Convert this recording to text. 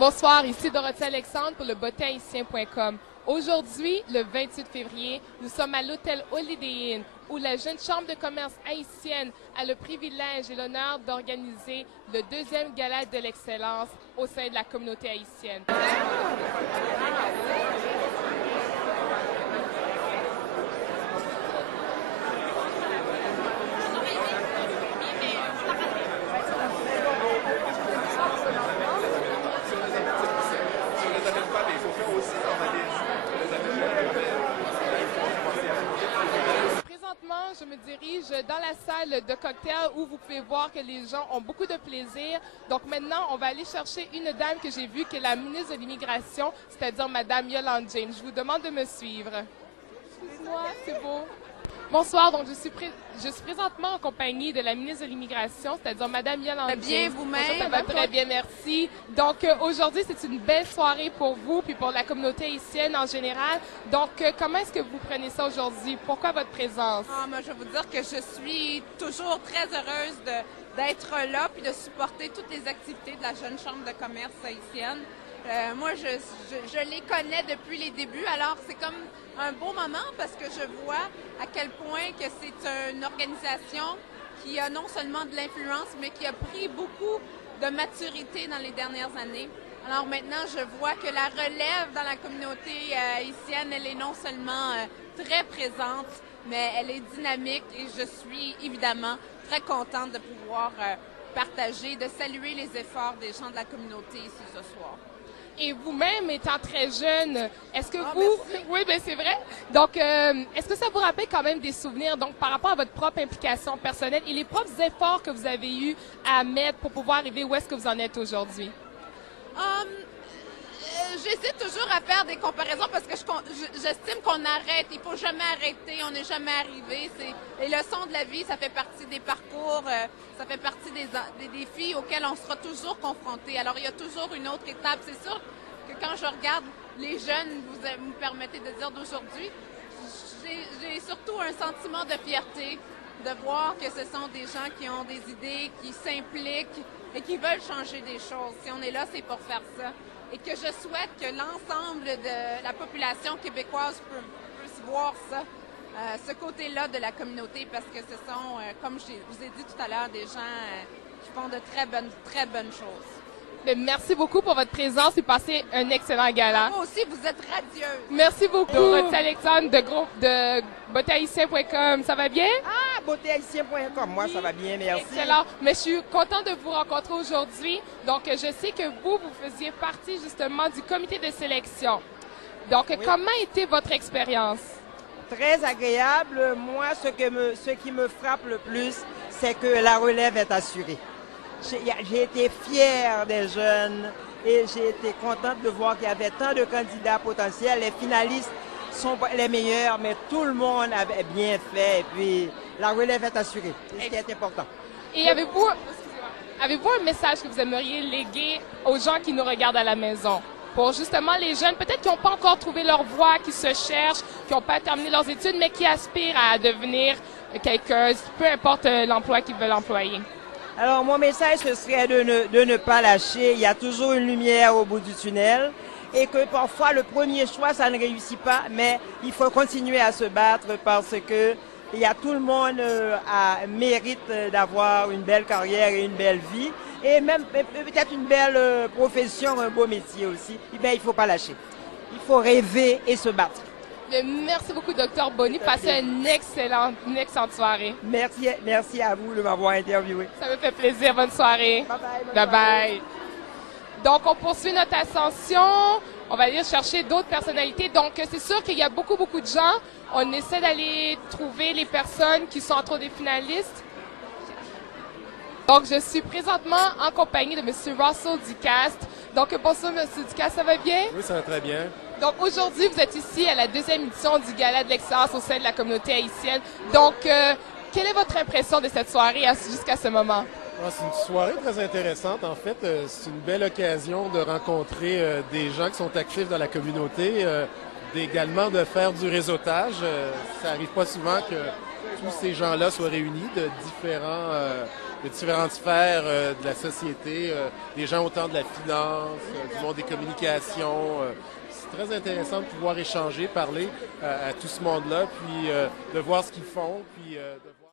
Bonsoir, ici Dorothée Alexandre pour le botéhaïtien.com. Aujourd'hui, le 28 février, nous sommes à l'hôtel Holiday Inn, où la jeune chambre de commerce haïtienne a le privilège et l'honneur d'organiser le deuxième gala de l'excellence au sein de la communauté haïtienne. Présentement, je me dirige dans la salle de cocktail où vous pouvez voir que les gens ont beaucoup de plaisir. Donc maintenant, on va aller chercher une dame que j'ai vue, qui est la ministre de l'Immigration, c'est-à-dire Mme Yolande James. Je vous demande de me suivre. Excuse-moi, c'est beau. Bonsoir, donc je suis présentement en compagnie de la ministre de l'Immigration, c'est-à-dire Mme Yolande James. Bien, vous-même. Bonjour, ça va très bien, merci. Donc aujourd'hui, c'est une belle soirée pour vous puis pour la communauté haïtienne en général. Donc comment est-ce que vous prenez ça aujourd'hui? Pourquoi votre présence? Moi, je vais vous dire que je suis toujours très heureuse d'être là puis de supporter toutes les activités de la Jeune Chambre de commerce haïtienne. Moi, je les connais depuis les débuts, alors c'est comme un beau moment parce que je vois à quel point que c'est une organisation qui a non seulement de l'influence, mais qui a pris beaucoup de maturité dans les dernières années. Alors maintenant, je vois que la relève dans la communauté haïtienne, elle est non seulement très présente, mais elle est dynamique et je suis évidemment très contente de pouvoir partager, de saluer les efforts des gens de la communauté ici ce soir. Et vous-même, étant très jeune, est-ce que vous... Merci. Oui, bien c'est vrai. Donc, est-ce que ça vous rappelle quand même des souvenirs, donc par rapport à votre propre implication personnelle et les propres efforts que vous avez eus à mettre pour pouvoir arriver où est-ce que vous en êtes aujourd'hui? J'hésite toujours à faire des comparaisons parce que j'estime qu'on arrête. Il faut jamais arrêter, on n'est jamais arrivé. Les leçons de la vie, ça fait partie des parcours, ça fait partie des défis auxquels on sera toujours confronté. Alors, il y a toujours une autre étape. C'est sûr que quand je regarde les jeunes, vous me permettez de dire d'aujourd'hui, j'ai surtout un sentiment de fierté de voir que ce sont des gens qui ont des idées, qui s'impliquent et qui veulent changer des choses. Si on est là, c'est pour faire ça. Et que je souhaite que l'ensemble de la population québécoise puisse voir ça, ce côté-là de la communauté, parce que ce sont, comme je vous ai dit tout à l'heure, des gens qui font de très bonnes choses. Bien, merci beaucoup pour votre présence et passez un excellent gala. Vous aussi, vous êtes radieuse. Merci beaucoup. Dorothée Alexandre de botéhaïtien.com. Ça va bien? Ah, botéhaïtien.com. Moi, ça va bien, merci. Excellent. Mais je suis contente de vous rencontrer aujourd'hui. Donc, je sais que vous faisiez partie justement du comité de sélection. Donc, Oui. Comment était votre expérience? Très agréable. Moi, ce qui me frappe le plus, c'est que la relève est assurée. J'ai été fière des jeunes et j'ai été contente de voir qu'il y avait tant de candidats potentiels. Les finalistes sont les meilleurs, mais tout le monde avait bien fait et puis la relève est assurée. C'est ce qui est important. Et avez-vous un message que vous aimeriez léguer aux gens qui nous regardent à la maison? Pour justement les jeunes, peut-être qui n'ont pas encore trouvé leur voie, qui se cherchent, qui n'ont pas terminé leurs études, mais qui aspirent à devenir quelqu'un, peu importe l'emploi qu'ils veulent employer. Alors, mon message, ce serait de ne pas lâcher. Il y a toujours une lumière au bout du tunnel et que parfois, le premier choix, ça ne réussit pas, mais il faut continuer à se battre parce que tout le monde mérite d'avoir une belle carrière et une belle vie et même peut-être une belle profession, un beau métier aussi. Eh bien, il ne faut pas lâcher. Il faut rêver et se battre. Merci beaucoup, Dr Boni. Passez une excellente soirée. Merci à vous de m'avoir interviewé. Ça me fait plaisir. Bonne soirée. Bye bye. Donc, on poursuit notre ascension. On va aller chercher d'autres personnalités. Donc, c'est sûr qu'il y a beaucoup de gens. On essaie d'aller trouver les personnes qui sont entre des finalistes. Donc, je suis présentement en compagnie de M. Russell Ducaste. Donc, bonsoir, M. Ducaste, ça va bien? Oui, ça va très bien. Donc, aujourd'hui, vous êtes ici à la deuxième édition du Gala de l'excellence au sein de la communauté haïtienne. Donc, quelle est votre impression de cette soirée jusqu'à ce moment? C'est une soirée très intéressante. En fait, c'est une belle occasion de rencontrer des gens qui sont actifs dans la communauté, également de faire du réseautage. Ça n'arrive pas souvent tous ces gens-là soient réunis de différentes sphères de la société, des gens autant de la finance, du monde des communications. C'est très intéressant de pouvoir échanger, parler à tout ce monde-là, puis de voir ce qu'ils font, puis de voir...